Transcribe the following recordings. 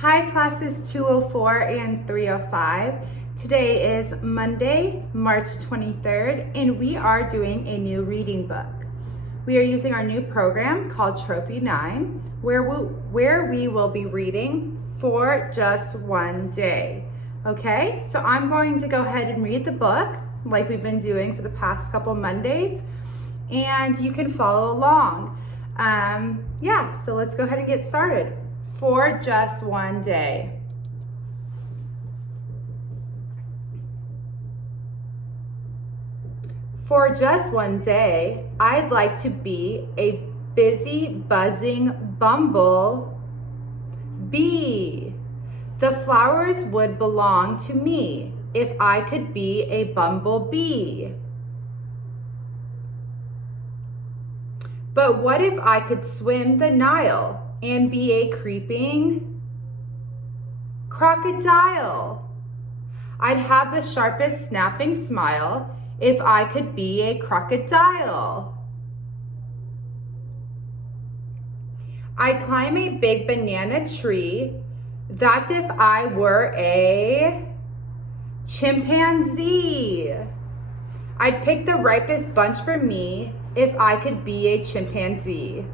Hi classes 204 and 305. Today is Monday, March 23rd, and we are doing a new reading book. We are using our new program called Trophy9, where we will be reading for just one day. Okay, so I'm going to go ahead and read the book like we've been doing for the past couple Mondays, and you can follow along. So let's go ahead and get started. For just one day. For just one day, I'd like to be a busy, buzzing bumble bee. The flowers would belong to me if I could be a bumblebee. But what if I could swim the Nile and be a creeping crocodile? I'd have the sharpest snapping smile if I could be a crocodile. I'd climb a big banana tree. That's if I were a chimpanzee. I'd pick the ripest bunch for me if I could be a chimpanzee.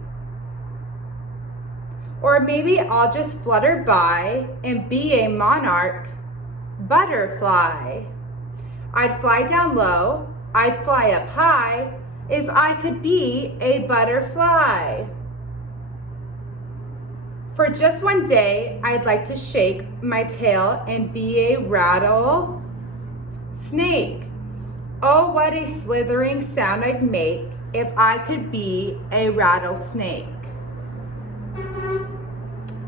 Or maybe I'll just flutter by and be a monarch butterfly. I'd fly down low, I'd fly up high if I could be a butterfly. For just one day, I'd like to shake my tail and be a rattlesnake. Oh, what a slithering sound I'd make if I could be a rattlesnake.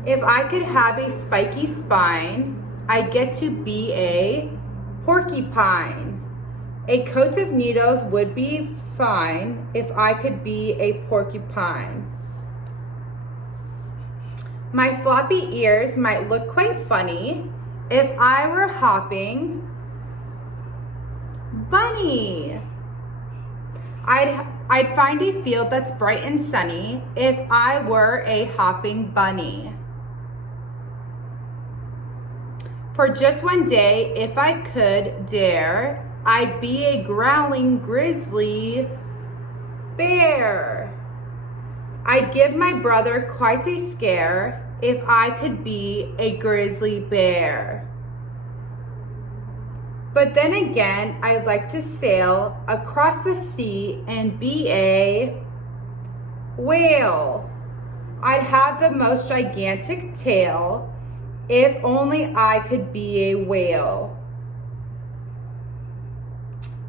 If I could have a spiky spine, I'd get to be a porcupine. A coat of needles would be fine if I could be a porcupine. My floppy ears might look quite funny if I were hopping bunny. I'd find a field that's bright and sunny if I were a hopping bunny. For just one day, if I could dare, I'd be a growling grizzly bear. I'd give my brother quite a scare if I could be a grizzly bear. But then again, I'd like to sail across the sea and be a whale. I'd have the most gigantic tail if only I could be a whale.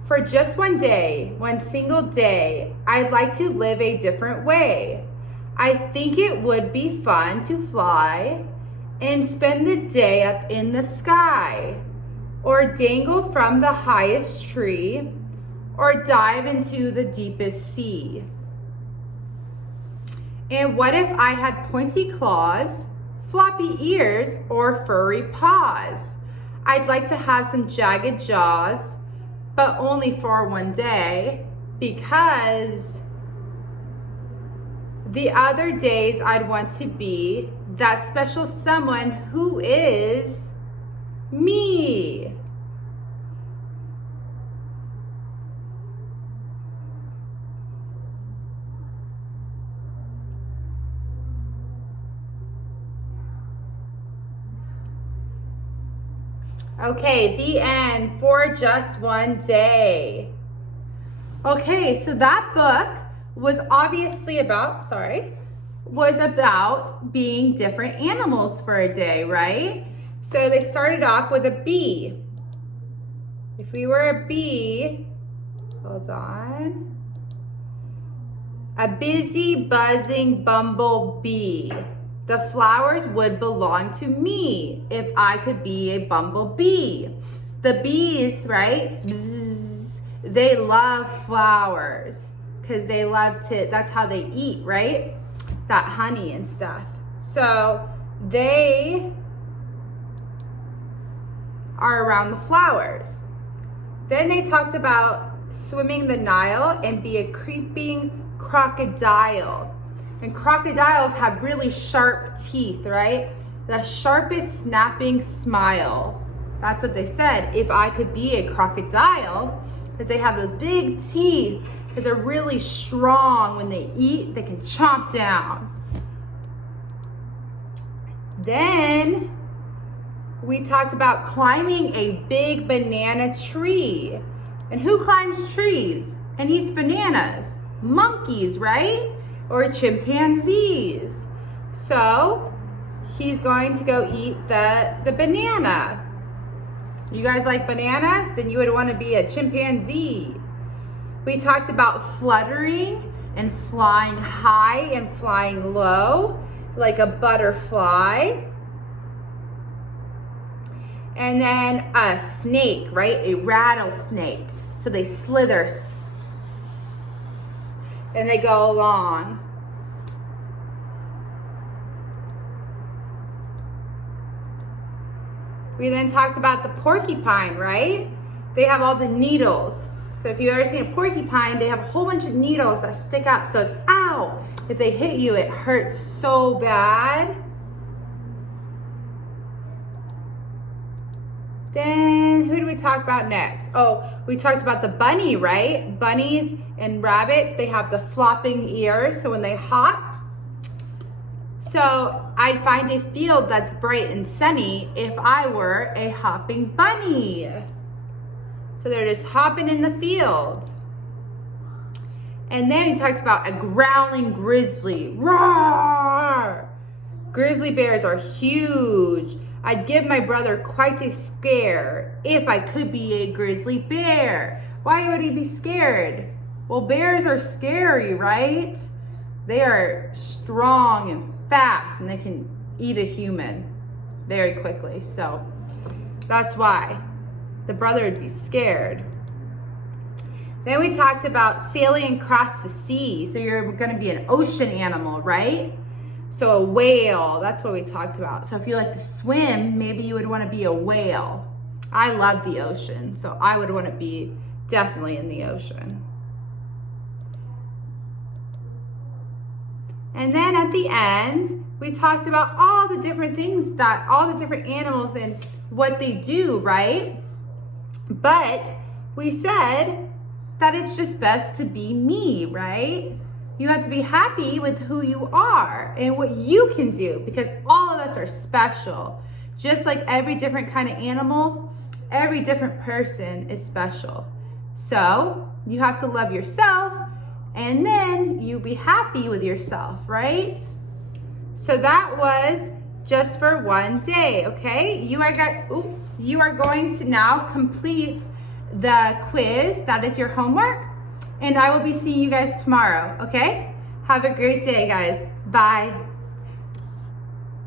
For just one day, one single day, I'd like to live a different way. I think it would be fun to fly and spend the day up in the sky, or dangle from the highest tree, or dive into the deepest sea. And what if I had pointy claws, floppy ears, or furry paws? I'd like to have some jagged jaws, but only for one day, because the other days I'd want to be that special someone who is me. Okay, the end. For just one day. Okay, so that book was obviously about being different animals for a day, right? So they started off with a bee. If we were a bee, hold on. A busy, buzzing bumblebee. The flowers would belong to me if I could be a bumblebee. The bees, right? Bzzz, they love flowers because they love that's how they eat, right? That honey and stuff. So they are around the flowers. Then they talked about swimming the Nile and be a creeping crocodile. And crocodiles have really sharp teeth, right? the sharpest snapping smile. That's what they said. If I could be a crocodile, because they have those big teeth, because they're really strong. When they eat, they can chomp down. Then we talked about climbing a big banana tree. And who climbs trees and eats bananas? Monkeys, right? Or chimpanzees. So he's going to go eat the banana. You guys like bananas? Then you would want to be a chimpanzee. We talked about fluttering and flying high and flying low, like a butterfly. And then a snake, right? A rattlesnake. So they slither and they go along. We then talked about the porcupine, right? They have all the needles. So if you've ever seen a porcupine, they have a whole bunch of needles that stick up. So it's, ow! If they hit you, it hurts so bad. Then who do we talk about next? Oh, we talked about the bunny, right? Bunnies and rabbits, they have the flopping ears. So when they hop, so I'd find a field that's bright and sunny if I were a hopping bunny. So they're just hopping in the field. And then we talked about a growling grizzly. Roar! Grizzly bears are huge. I'd give my brother quite a scare if I could be a grizzly bear. Why would he be scared? Well, bears are scary, right? They are strong and fast, and they can eat a human very quickly. So that's why the brother would be scared. Then we talked about sailing across the sea. So you're going to be an ocean animal, right? So a whale, that's what we talked about. So if you like to swim, maybe you would want to be a whale. I love the ocean, so I would want to be definitely in the ocean. And then at the end, we talked about all the different things all the different animals and what they do, right? But we said that it's just best to be me, right? You have to be happy with who you are and what you can do, because all of us are special. Just like every different kind of animal, every different person is special. So you have to love yourself, and then you be happy with yourself, right? So that was just for one day, okay? You are going to now complete the quiz. That is your homework. And I will be seeing you guys tomorrow, okay? Have a great day, guys. Bye.